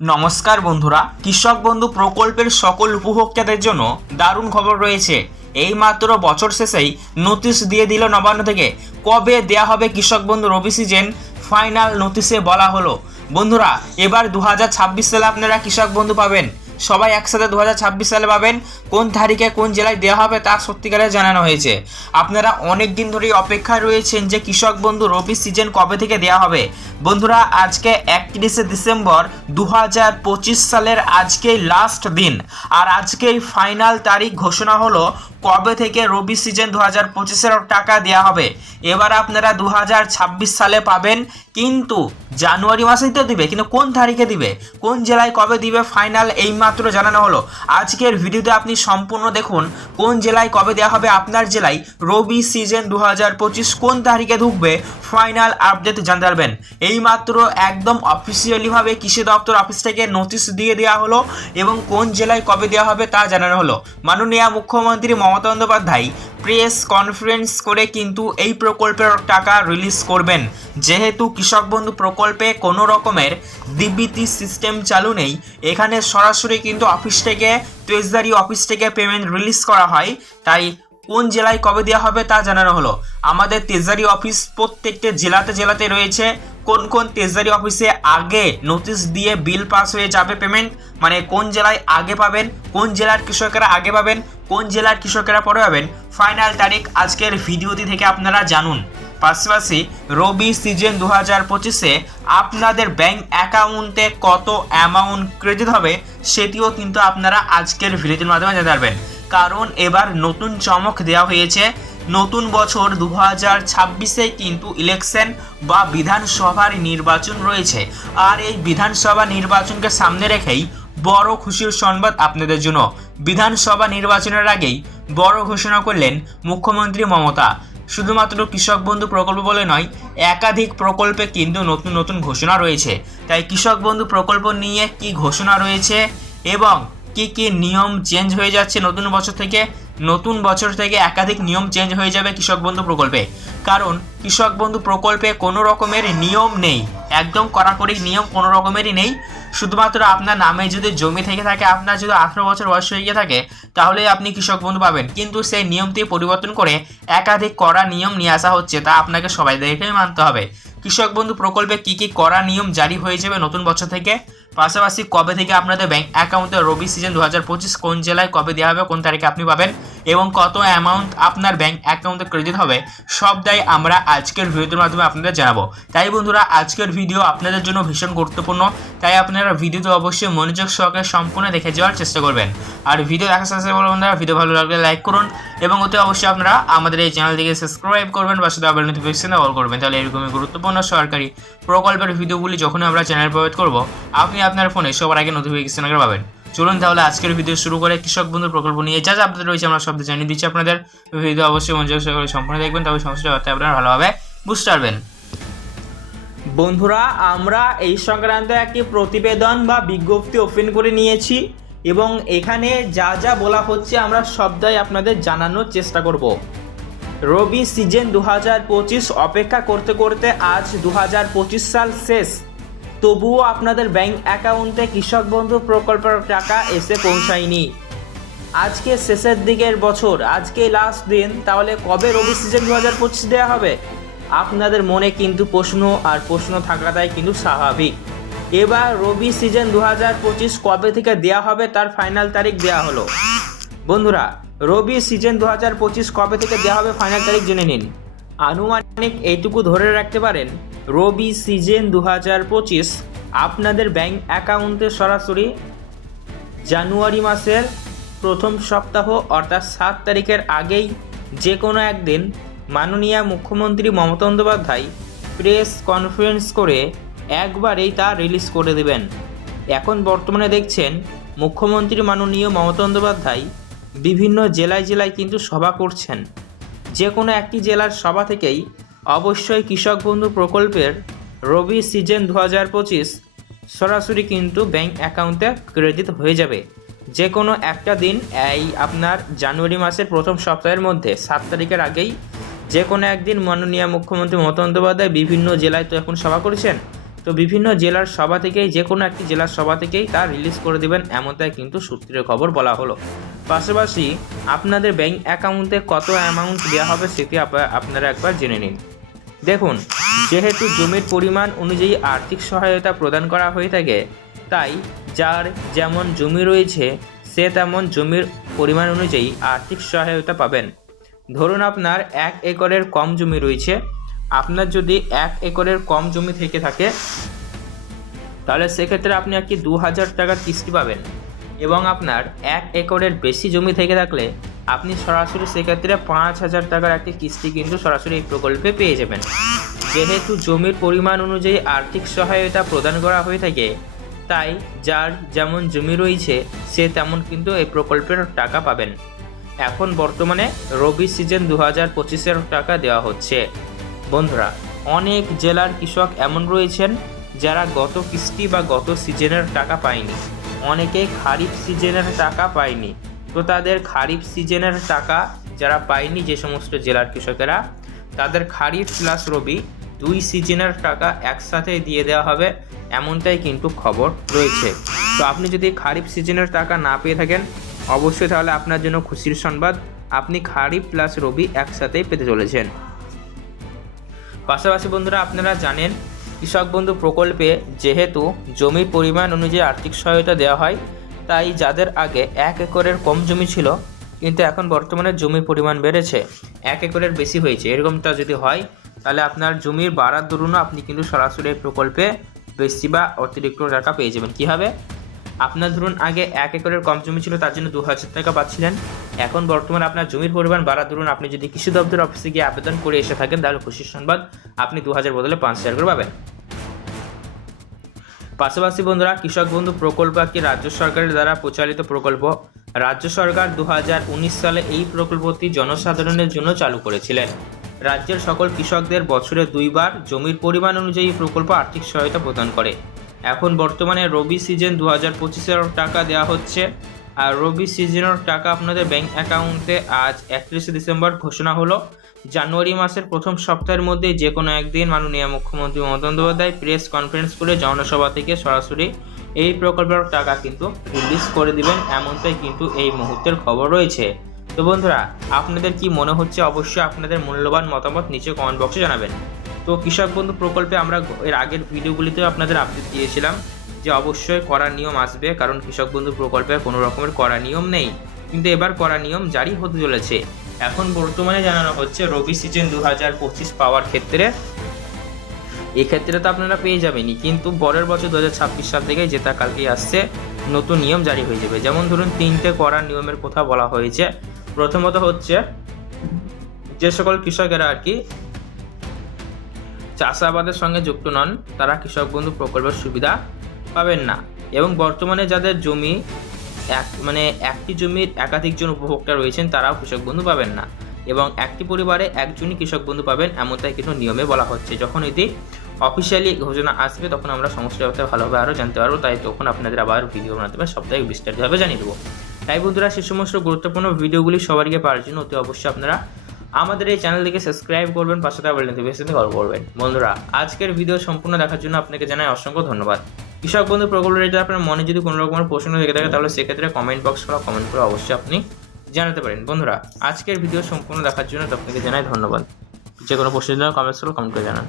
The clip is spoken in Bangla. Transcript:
নমস্কার বন্ধুরা, কৃষক বন্ধু প্রকল্পের সকল উপভোক্তাদের জন্য দারুণ খবর রয়েছে। এই মাত্র বছর শেষেই নোটিশ দিয়ে দিল নবান্ন থেকে। কবে দেয়া হবে কৃষক বন্ধু রবি সিজেন? ফাইনাল নোটিশে বলা হলো। বন্ধুরা, এবার দু হাজার ছাব্বিশ সালে আপনারা কৃষক বন্ধু পাবেন। সবাই একসাথে দু হাজার ছাব্বিশ সালে পাবেন কোন তারিখে কোন জেলায় দেওয়া হবে তা সত্যিকারে জানানো হয়েছে। আপনারা অনেক দিন ধরেই অপেক্ষায় রয়েছেন যে কৃষক বন্ধু রবি সিজন কবে থেকে দেওয়া হবে। বন্ধুরা, আজকে একত্রিশে ডিসেম্বর দু হাজার পঁচিশ সালের আজকেই লাস্ট দিন। আর আজকেই ফাইনাল তারিখ ঘোষণা হলো কবে থেকে রবি সিজন দু হাজার পঁচিশের টাকা দেওয়া হবে? এবার আপনারা দু হাজার ছাব্বিশ সালে পাবেন, কিন্তু জানুয়ারি মাসেই তো দিবে, কিন্তু কোন তারিখে দিবে? কোন জেলায় কবে দিবে? ফাইনাল এইমাত্র জানানো হলো। আজকের ভিডিওতে আপনি সম্পূর্ণ দেখুন, কোন জেলায় কবে দেওয়া হবে আপনার জেলায় রবি সিজন দু হাজার পঁচিশ কোন তারিখে ঢুকবে? ফাইনাল আপডেট জানতে পারবেন। এইমাত্র একদম অফিসিয়ালিভাবে কৃষি দপ্তর অফিস থেকে নোটিশ দিয়ে দেওয়া হলো এবং কোন জেলায় কবে দেওয়া হবে তা জানানো হলো। মাননীয় মুখ্যমন্ত্রী মমতা বন্দ্যোপাধ্যায় প্রেস কনফারেন্স করে কিন্তু এই প্রকল্পের টাকা রিলিজ করবেন। যেহেতু কৃষক বন্ধু প্রকল্পে কোনো রকমের ডিবিটি সিস্টেম চালু নেই, এখানে সরাসরি কিন্তু অফিস থেকে ট্রেজারি অফিস থেকে পেমেন্ট রিলিজ করা হয়। তাই কোন জেলায় কবে দেওয়া হবে তা জানানো হলো। আমাদের ট্রেজারি অফিস প্রত্যেকটা জেলাতে জেলাতে রয়েছে। কোন কোন ট্রেজারি অফিসে আগে নোটিশ দিয়ে বিল পাস হয়ে যাবে পেমেন্ট মানে কোন জেলায় আগে পাবেন, কোন জেলার কৃষকেরা আগে পাবেন, কোন জেলার কৃষকেরা পরে পাবেন? ফাইনাল তারিখ আজকের ভিডিওটি থেকে আপনারা জানুন। পাশাপাশি রবি সিজন দু হাজার পঁচিশে আপনাদের ব্যাংক অ্যাকাউন্টে কত অ্যামাউন্ট ক্রেডিট হবে সেটিও কিন্তু আপনারা আজকের ভিডিওটির মাধ্যমে জানতে পারবেন। কারণ এবার নতুন চমক দেওয়া হয়েছে। নতুন বছর দু হাজার ছাব্বিশে কিন্তু ইলেকশন বা বিধানসভার নির্বাচন রয়েছে। আর এই বিধানসভা নির্বাচনকে সামনে রেখেই বড় খুশির সংবাদ আপনাদের জন্য। বিধানসভা নির্বাচনের আগেই বড় ঘোষণা করলেন মুখ্যমন্ত্রী মমতা। শুধুমাত্র কৃষক বন্ধু প্রকল্প বলে নয়, একাধিক প্রকল্পে কিন্তু নতুন নতুন ঘোষণা রয়েছে। তাই কৃষক বন্ধু প্রকল্প নিয়ে কি ঘোষণা রয়েছে এবং কি কি নিয়ম চেঞ্জ হয়ে যাচ্ছে নতুন বছর থেকে নতুন বছর থেকে একাধিক নিয়ম চেঞ্জ হয়ে যাবে কৃষক বন্ধু প্রকল্পে। কারণ, কৃষক বন্ধু প্রকল্পে কোনো রকমের নিয়ম নেই। একদম কড়াকড়ি নিয়ম কোনো রকমেরই নেই। শুধুমাত্র আপনার নামে যদি জমি থেকে থাকে, আপনার যদি আঠেরো বছর বয়স হয়ে গিয়ে থাকে তাহলে আপনি কৃষক বন্ধু পাবেন। কিন্তু সেই নিয়মটি পরিবর্তন করে একাধিক কড়া নিয়ম নিয়ে আসা হচ্ছে, তা আপনাকে সবাই দেখেই মানতে হবে। কৃষক বন্ধু প্রকল্পে কি কি কড়া নিয়ম জারি হয়ে যাবে নতুন বছর থেকে? পাশাপাশি কবে থেকে আপনাদের ব্যাংক অ্যাকাউন্টে রবি সিজন দু হাজার পঁচিশ কোন জেলায় কবে দেওয়া হবে, কোন তারিখে আপনি পাবেন? এবং কত অ্যামাউন্ট আপনার ব্যাংক অ্যাকাউন্টে ক্রেডিট হবে, সবটাই আমরা আজকের ভিডিওর মাধ্যমে আপনাদের জানাব। তাই বন্ধুরা, আজকের ভিডিও আপনাদের জন্য ভীষণ গুরুত্বপূর্ণ। তাই আপনারা ভিডিওতে অবশ্যই মনোযোগ সহকারে সম্পূর্ণ দেখে যাওয়ার চেষ্টা করবেন। আর ভিডিও দেখার সাথে সাথে বন্ধুরা ভিডিও ভালো লাগলে লাইক করুন এবং ওতে অবশ্যই আপনারা আমাদের এই চ্যানেল চ্যানেলটিকে সাবস্ক্রাইব করবেন বা শুধু নোটিফিকেশন অল করবেন। তাহলে এরকমই গুরুত্বপূর্ণ সরকারি প্রকল্পের ভিডিওগুলি যখন আমরা চ্যানেল প্রোভাইড করব, আপনি আপনার ফোনে সবার আগে নোটিফিকেশন আগে পাবেন। চলুন তাহলে আজকের ভিডিও শুরু করে কৃষক বন্ধু প্রকল্প নিয়ে যা যা আপডেট রয়েছে আমরা সব জানিয়ে দিচ্ছি আপনাদের। ভিডিও অবশ্যই মনোযোগ সহকারে সম্পূর্ণ দেখবেন, তবে সমস্ত ব্যাপারটা আপনারা ভালোভাবে বুঝতে পারবেন। বন্ধুরা, আমরা এই সংক্রান্ত একটি প্রতিবেদন বা বিজ্ঞপ্তি ওপেন করে নিয়েছি এবং এখানে যা যা বলা হচ্ছে আমরা সবটাই আপনাদের জানানোর চেষ্টা করব। রবি সিজন দু হাজার পঁচিশ অপেক্ষা করতে করতে আজ দু হাজার পঁচিশ সাল শেষ। তবুও আপনাদের ব্যাংক অ্যাকাউন্টে কৃষক বন্ধু প্রকল্পের টাকা এসে পৌঁছায়নি। আজকে শেষের দিকের বছর, আজকে লাস্ট দিন, তাহলে কবে রবি সিজন দু হাজার পঁচিশ দেওয়া হবে? আপনাদের মনে কিন্তু প্রশ্ন, আর প্রশ্ন থাকাটাই কিন্তু স্বাভাবিক। এবার রবি সিজন দু হাজার পঁচিশ কবে থেকে দেওয়া হবে তার ফাইনাল তারিখ দেওয়া হলো। বন্ধুরা, রবি সিজন দু হাজার পঁচিশ কবে থেকে দেওয়া হবে ফাইনাল তারিখ জেনে নিন। আনুমানিক এইটুকু ধরে রাখতে পারেন রবি সিজন দু হাজার পঁচিশ আপনাদের ব্যাংক অ্যাকাউন্টে সরাসরি জানুয়ারি মাসের প্রথম সপ্তাহ অর্থাৎ সাত তারিখের আগেই যে কোনো একদিন মাননীয় মুখ্যমন্ত্রী মমতা বন্দ্যোপাধ্যায় প্রেস কনফারেন্স করে একবারেই তা রিলিজ করে দেবেন। এখন বর্তমানে দেখছেন মুখ্যমন্ত্রী মাননীয় মমতা বন্দ্যোপাধ্যায় বিভিন্ন জেলায় জেলায় কিন্তু সভা করছেন। যে কোনো একটি জেলার সভা থেকেই অবশ্যই কৃষক বন্ধু প্রকল্পের রবি সিজন দু হাজার পঁচিশ সরাসরি কিন্তু ব্যাংক অ্যাকাউন্টে ক্রেডিট হয়ে যাবে। যে কোনো একটা দিন এই আপনার জানুয়ারি মাসের প্রথম সপ্তাহের মধ্যে, সাত তারিখের আগেই যে কোনো একদিন মাননীয় মুখ্যমন্ত্রী মমতা বন্দ্যোপাধ্যায় বিভিন্ন জেলায় তো এখন সভা করেছেন, তো বিভিন্ন জেলার সভা থেকেই যে কোনো একটি জেলার সভা থেকেই তা রিলিজ করে দেবেন এমনটাই কিন্তু সূত্রের খবর বলা হলো। পাশাপাশি আপনাদের ব্যাংক অ্যাকাউন্টে কত অ্যামাউন্ট দেওয়া হবে সেটি আপ- আপনারা একবার জেনে নিন। দেখুন, যেহেতু জমির পরিমাণ অনুযায়ী আর্থিক সহায়তা প্রদান করা হয়ে থাকে, তাই যার যেমন জমি রয়েছে, সে তেমন জমির পরিমাণ অনুযায়ী আর্থিক সহায়তা পাবেন। ধরুন আপনার এক একরের কম জমি রয়েছে, আপনার যদি এক একরের কম জমি থেকে থাকে, তাহলে সেক্ষেত্রে আপনি একটি দু হাজার টাকার কিস্তি পাবেন। এবং আপনার এক একরের বেশি জমি থেকে থাকলে আপনি সরাসরি সেক্ষেত্রে পাঁচ হাজার টাকার একটি কিস্তি কিন্তু সরাসরি এই প্রকল্পে পেয়ে যাবেন। যেহেতু জমির পরিমাণ অনুযায়ী আর্থিক সহায়তা প্রদান করা হয়ে থাকে, তাই যার যেমন জমি রয়েছে, সে তেমন কিন্তু এই প্রকল্পের টাকা পাবেন। এখন বর্তমানে রবি সিজন দু হাজার পঁচিশের টাকা দেওয়া হচ্ছে। বন্ধুরা, অনেক জেলার কৃষক এমন রয়েছেন যারা গত কিস্তি বা গত সিজনের টাকা পায়নি। অনেকে খারিফ সিজনের টাকা পায়নি। তো তাদের খারিফ সিজনের টাকা যারা পায়নি, যে সমস্ত জেলার কৃষকেরা, তাদের খারিফ প্লাস রবি দুই সিজনের টাকা একসাথে দিয়ে দেওয়া হবে, এমনটাই কিন্তু খবর রয়েছে। তো আপনি যদি খারিফ সিজনের টাকা না পেয়ে থাকেন, অবশ্যই তাহলে আপনার জন্য খুশির সংবাদ, আপনি খারিফ প্লাস রবি একসাথেই পেতে চলেছেন। পাশাপাশি বন্ধুরা, আপনারা জানেন কৃষক বন্ধু প্রকল্পে যেহেতু জমির পরিমাণ অনুযায়ী আর্থিক সহায়তা দেওয়া হয়, তাই যাদের আগে এক একরের কম জমি ছিল, কিন্তু এখন বর্তমানে জমির পরিমাণ বেড়েছে, এক একরের বেশি হয়েছে। এরকমটা যদি হয়, তাহলে আপনার জমির বাড়ার দরুনও আপনি কিন্তু সরাসরি প্রকল্পে বেশি বা অতিরিক্ত টাকা পেয়ে যাবেন। কী হবে? আপনার ধরুন আগে এক একরের কম জমি ছিল, তার জন্য দু হাজার টাকা পাচ্ছিলেন। এখন বর্তমানে আপনার জমির পরিমাণ বাড়া, ধরুন আপনি যদি কৃষি দপ্তর অফিসে গিয়ে আবেদন করে এসে থাকেন, তাহলে খুশির সংবাদ, আপনি দু হাজার বদলে পাঁচ হাজার করে পাবেন। পাশাপাশি বন্ধুরা, কৃষক বন্ধু প্রকল্প একটি রাজ্য সরকারের দ্বারা পরিচালিত প্রকল্প? রাজ্য সরকার দু হাজার উনিশ সালে এই প্রকল্পটি জনসাধারণের জন্য চালু করেছিলেন। রাজ্যের সকল কৃষকদের বছরে দুইবার জমির পরিমাণ অনুযায়ী প্রকল্প আর্থিক সহায়তা প্রদান করে। এখন বর্তমানে রবি সিজন দু হাজার পঁচিশের টাকা দেওয়া হচ্ছে। আর রবি সিজনের টাকা আপনাদের ব্যাংক অ্যাকাউন্টে আজ একত্রিশে ডিসেম্বর ঘোষণা হলো। জানুয়ারি মাসের প্রথম সপ্তাহের মধ্যে যে কোনো একদিন মাননীয় মুখ্যমন্ত্রী মমতা বন্দ্যোপাধ্যায় প্রেস কনফারেন্স করে জনসভা থেকে সরাসরি এই প্রকল্পের টাকা কিন্তু রিলিজ করে দিবেন, এমনটাই কিন্তু এই মুহূর্তের খবর রয়েছে। তো বন্ধুরা, আপনাদের কি মনে হচ্ছে? অবশ্যই আপনাদের মূল্যবান মতামত নিচে কমেন্ট বক্সে জানাবেন। তো কৃষক বন্ধু প্রকল্পে আমরা এর আগের ভিডিওগুলিতেও আপনাদের আপডেট দিয়েছিলাম যে অবশ্যই করা নিয়ম আসবে, কারণ কৃষক বন্ধু প্রকল্পে কোনো রকমের করা নিয়ম নেই। কিন্তু এবার করা নিয়ম জারি হতে চলেছে। এখন বর্তমানে জানানো হচ্ছে রবি সিজন দু হাজার পঁচিশ পাওয়ার ক্ষেত্রে। এক্ষেত্রে তো আপনারা পেয়ে যাবেনই, কিন্তু পরের বছর দু হাজার ছাব্বিশ সাল থেকে যেটা কালকে আসছে, নতুন নিয়ম জারি হয়ে যাবে। যেমন ধরুন, তিনটে করার নিয়মের কথা বলা হয়েছে। প্রথমত হচ্ছে, যে সকল কৃষকেরা আর কি চাষাবাদের সঙ্গে যুক্ত নন, তারা কৃষক বন্ধু প্রকল্পের সুবিধা পাবেন না। এবং বর্তমানে যাদের জমি এক মানে একটি জমির একাধিক জন উপভোক্তা রয়েছেন, তারাও কৃষক বন্ধু পাবেন না। এবং একটি পরিবারে একজনই কৃষক বন্ধু পাবেন, এমনটাই কিন্তু নিয়মে বলা হচ্ছে। যখন এটি অফিসিয়ালি ঘোষণা আসবে, তখন আমরা সমস্ত ব্যাপারে ভালোভাবে আরও জানতে পারব। তাই তখন আপনাদের আবার ভিডিও বানাতে হবে সপ্তাহে বিস্তারিতভাবে জানিয়ে দেবো। তাই বন্ধুরা, সে সমস্ত গুরুত্বপূর্ণ ভিডিওগুলি সবারকে পাওয়ার জন্য অতি অবশ্যই আপনারা আমাদের এই চ্যানেলটিকে সাবস্ক্রাইব করবেন, পাশে থাকা নোটিফিকেশনে কল করবেন। বন্ধুরা, আজকের ভিডিও সম্পূর্ণ দেখার জন্য আপনাকে জানাই অসংখ্য ধন্যবাদ। কৃষক বন্ধু, প্রকল্প এটা আপনার মনে যদি কোনো রকমের প্রশ্ন থেকে থাকে, তাহলে সেক্ষেত্রে কমেন্ট বক্স করা কমেন্ট করে অবশ্যই আপনি জানাতে পারেন। বন্ধুরা, আজকের ভিডিও সম্পূর্ণ দেখার জন্য আপনাকে জানাই ধন্যবাদ। যে কোনো প্রশ্নের জন্য কমেন্টস করে কমেন্ট করে জানান।